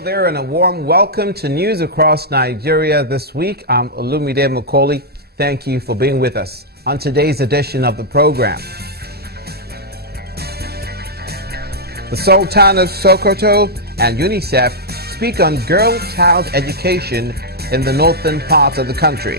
Hello there and a warm welcome to News Across Nigeria this week. I'm Olumide Macaulay. Thank you for being with us on today's edition of the program. The Sultan of Sokoto and UNICEF speak on girl-child education in the northern part of the country.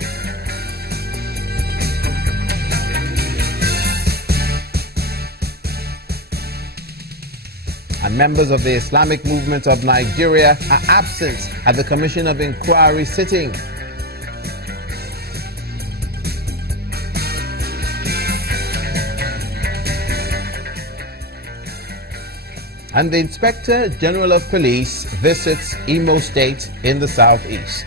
And members of the Islamic movement of Nigeria are absent at the Commission of Inquiry sitting. And the Inspector General of Police visits Imo State in the southeast.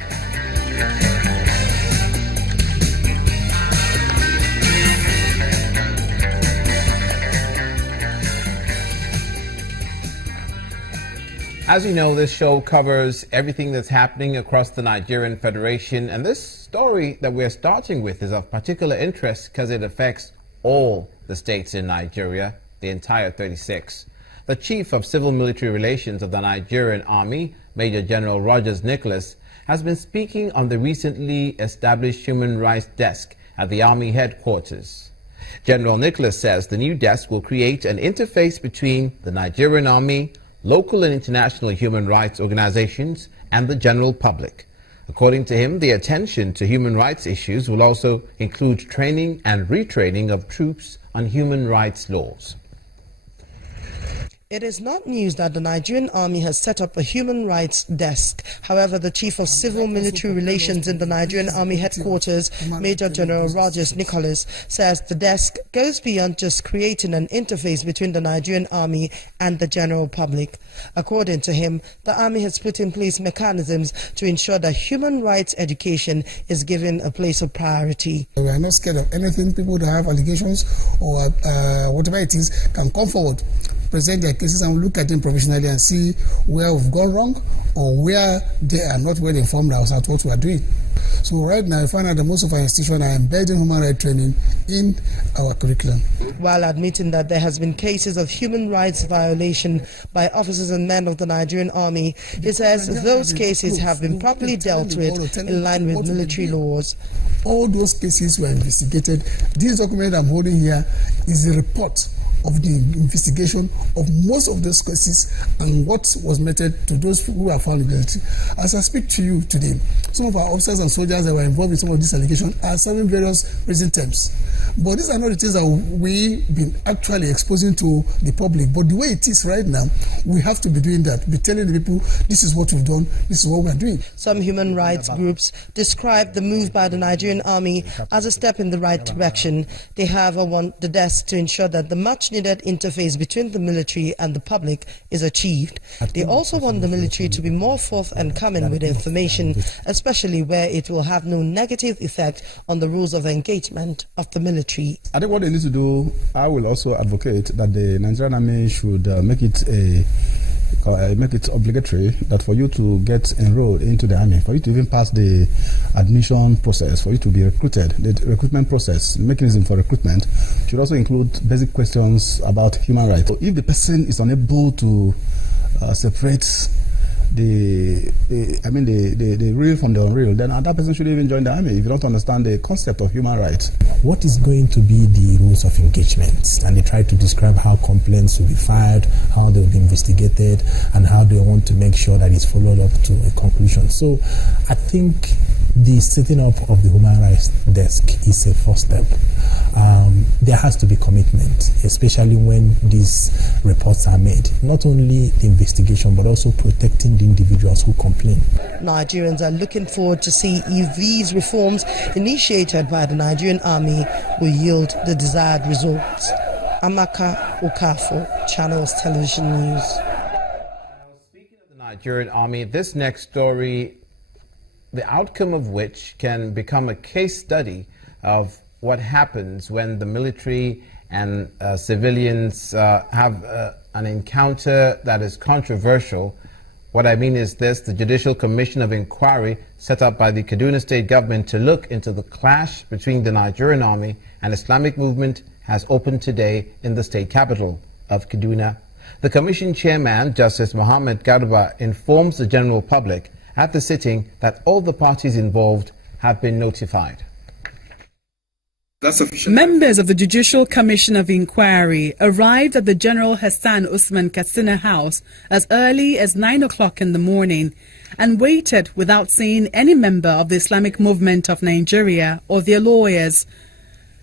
As you know, this show covers everything that's happening across the Nigerian Federation, and this story that we're starting with is of particular interest because it affects all the states in Nigeria, the entire 36. The Chief of Civil Military Relations of the Nigerian Army, Major General Rogers Nicholas, has been speaking on the recently established Human Rights Desk at the Army headquarters. General Nicholas says the new desk will create an interface between the Nigerian Army, local and international human rights organizations, and the general public. According to him, the attention to human rights issues will also include training and retraining of troops on human rights laws. It is not news that the Nigerian Army has set up a human rights desk. However, the Chief of Civil Military Relations in the Nigerian Army headquarters, Major General Rogers Nicholas, says the desk goes beyond just creating an interface between the Nigerian Army and the general public. According to him, the Army has put in place mechanisms to ensure that human rights education is given a place of priority. We are not scared of anything. People that have allegations or whatever it is can come forward, present their cases, and look at them professionally and see where we've gone wrong or where they are not well informed about what we are doing. So right now, I find out that most of our institutions are embedding human rights training in our curriculum. While admitting that there has been cases of human rights violation by officers and men of the Nigerian Army, he says those cases have been properly dealt with in line with military laws. All those cases were investigated. This document I'm holding here is a report of the investigation of most of those cases and what was meted to those who are found guilty. As I speak to you today, some of our officers and soldiers that were involved in some of these allegations are serving various prison terms. But these are not the things that we've been actually exposing to the public. But the way it is right now, we have to be doing that, be telling the people, this is what we've done, this is what we're doing. Some human rights groups describe the move by the Nigerian Army as a step in the right direction. They, however, want the desk to ensure that the much-needed interface between the military and the public is achieved. They also want the military to be more forthcoming with information, especially where it will have no negative effect on the rules of engagement of the military. I think what they need to do, I will also advocate that the Nigerian Army should make it obligatory that for you to get enrolled into the army, for you to even pass the admission process, for you to be recruited, the recruitment process, mechanism for recruitment should also include basic questions about human rights. So if the person is unable to separate the real from the unreal, then that person should even join the army if you don't understand the concept of human rights. What is going to be the rules of engagement? And they try to describe how complaints will be filed, how they will be investigated, and how they want to make sure that it's followed up to a conclusion. So I think the setting up of the human rights desk is a first step. There has to be commitment, especially when these reports are made. Not only the investigation, but also protecting the individuals who complain. Nigerians are looking forward to see if these reforms initiated by the Nigerian Army will yield the desired results. Amaka Okafo, Channels Television News. Speaking of the Nigerian Army, this next story, the outcome of which can become a case study of what happens when the military and civilians have an encounter that is controversial. What I mean is this: the Judicial Commission of Inquiry set up by the Kaduna State government to look into the clash between the Nigerian Army and Islamic movement has opened today in the state capital of Kaduna. The Commission Chairman, Justice Mohammed Garba, informs the general public at the sitting that all the parties involved have been notified. Members of the Judicial Commission of Inquiry arrived at the General Hassan Usman Katsina House as early as 9 o'clock in the morning and waited without seeing any member of the Islamic Movement of Nigeria or their lawyers.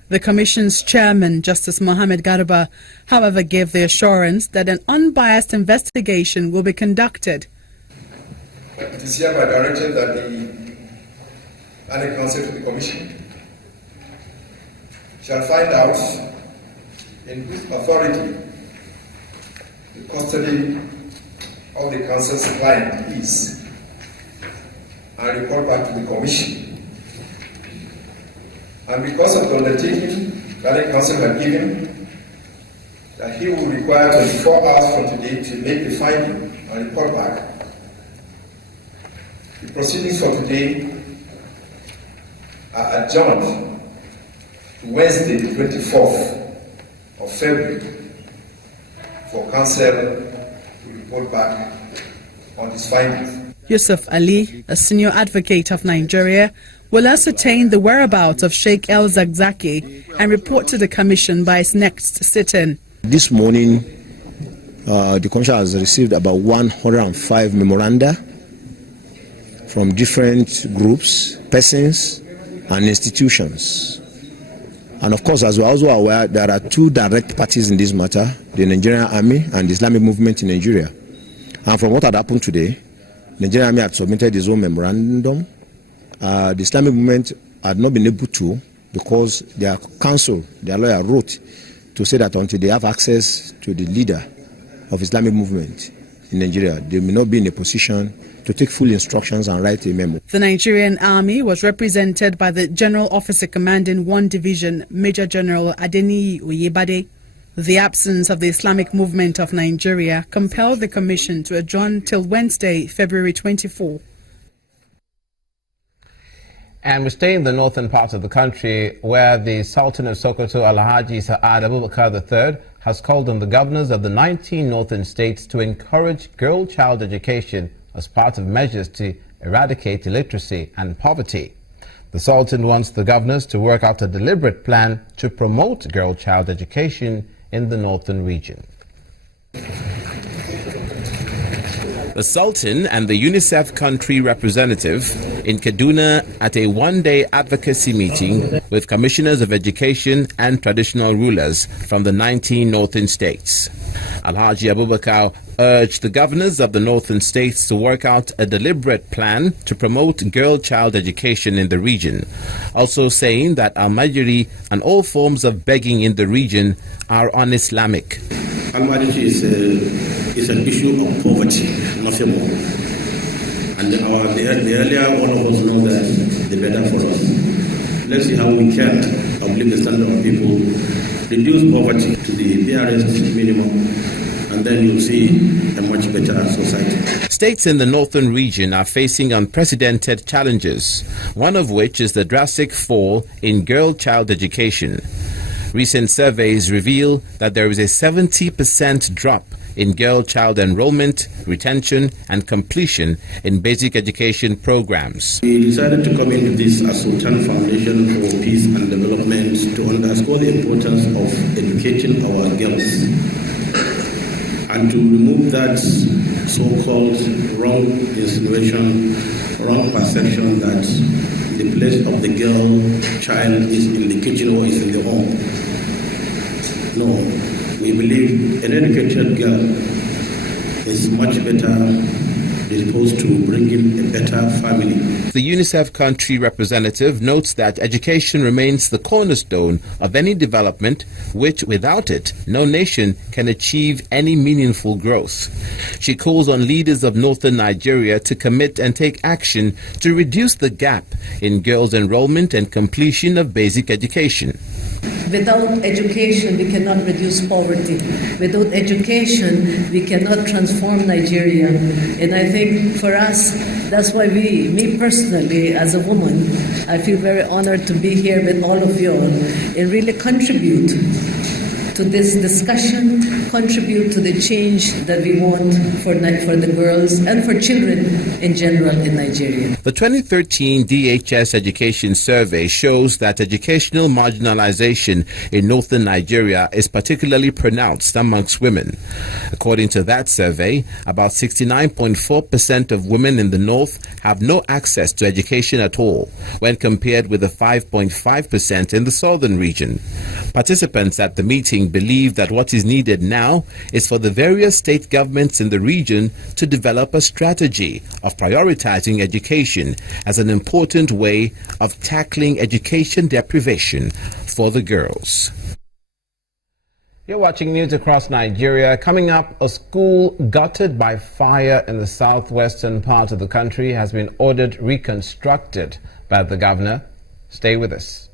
The Commission's chairman, Justice Mohammed Garba, however, gave the assurance that an unbiased investigation will be conducted. It is hereby directed that the Learned Counsel to the Commission shall find out in whose authority the custody of the Council's client is and report back to the Commission. And because of the undertaking the Learned Counsel had given, that he will require 24 hours from today to make the finding and report back, the proceedings for today are adjourned to Wednesday, the 24th of February, for Council to report back on his findings. Yusuf Ali, a senior advocate of Nigeria, will ascertain the whereabouts of Sheikh El Zakzaki and report to the Commission by its next sit-in. This morning, the Commission has received about 105 memoranda from different groups, persons, and institutions. And of course, as we're also aware, there are two direct parties in this matter, the Nigerian Army and the Islamic Movement in Nigeria. And from what had happened today, the Nigerian Army had submitted its own memorandum. The Islamic Movement had not been able to, because their counsel, their lawyer, wrote to say that until they have access to the leader of Islamic Movement in Nigeria, they may not be in a position to take full instructions and write a memo. The Nigerian Army was represented by the General Officer Commanding 1 Division, Major General Adeniyi Oyebade. The absence of the Islamic Movement of Nigeria compelled the Commission to adjourn till Wednesday, February 24. And we stay in the northern part of the country, where the Sultan of Sokoto, Alhaji Sa'ad Abubakar III, has called on the governors of the 19 northern states to encourage girl-child education as part of measures to eradicate illiteracy and poverty. The Sultan wants the governors to work out a deliberate plan to promote girl-child education in the northern region. The Sultan and the UNICEF country representative in Kaduna at a one-day advocacy meeting with commissioners of education and traditional rulers from the 19 northern states. Alhaji Abubakar urged the governors of the northern states to work out a deliberate plan to promote girl-child education in the region, also saying that Al-Majiri and all forms of begging in the region are un-Islamic. Al-Majiri is an issue of poverty, nothing more. And the earlier all of us know that, the better for us. Let's see how we can uplift the standard of people, reduce poverty to the barest minimum, and then you'll see a much better society. States in the northern region are facing unprecedented challenges, one of which is the drastic fall in girl-child education. Recent surveys reveal that there is a 70% drop in girl-child enrollment, retention, and completion in basic education programs. We decided to come into this as Sultan Foundation for Peace and Development to underscore the importance of educating our girls and to remove that so-called wrong insinuation, wrong perception that the place of the girl child is in the kitchen or is in the home. No. We believe an educated girl is much better disposed to bring in a better family. The UNICEF country representative notes that education remains the cornerstone of any development, which without it, no nation can achieve any meaningful growth. She calls on leaders of northern Nigeria to commit and take action to reduce the gap in girls' enrollment and completion of basic education. Without education, we cannot reduce poverty. Without education, we cannot transform Nigeria. And I think for us, that's why me personally, as a woman, I feel very honored to be here with all of you all and really contribute to this discussion contribute to the change that we want for the girls and for children in general in Nigeria. The 2013 DHS Education Survey shows that educational marginalization in northern Nigeria is particularly pronounced amongst women. According to that survey, about 69.4% of women in the north have no access to education at all, when compared with the 5.5% in the southern region. Participants at the meeting believe that what is needed now is for the various state governments in the region to develop a strategy of prioritizing education as an important way of tackling education deprivation for the girls. You're watching news across Nigeria. Coming up, a school gutted by fire in the southwestern part of the country has been ordered reconstructed by the governor. Stay with us.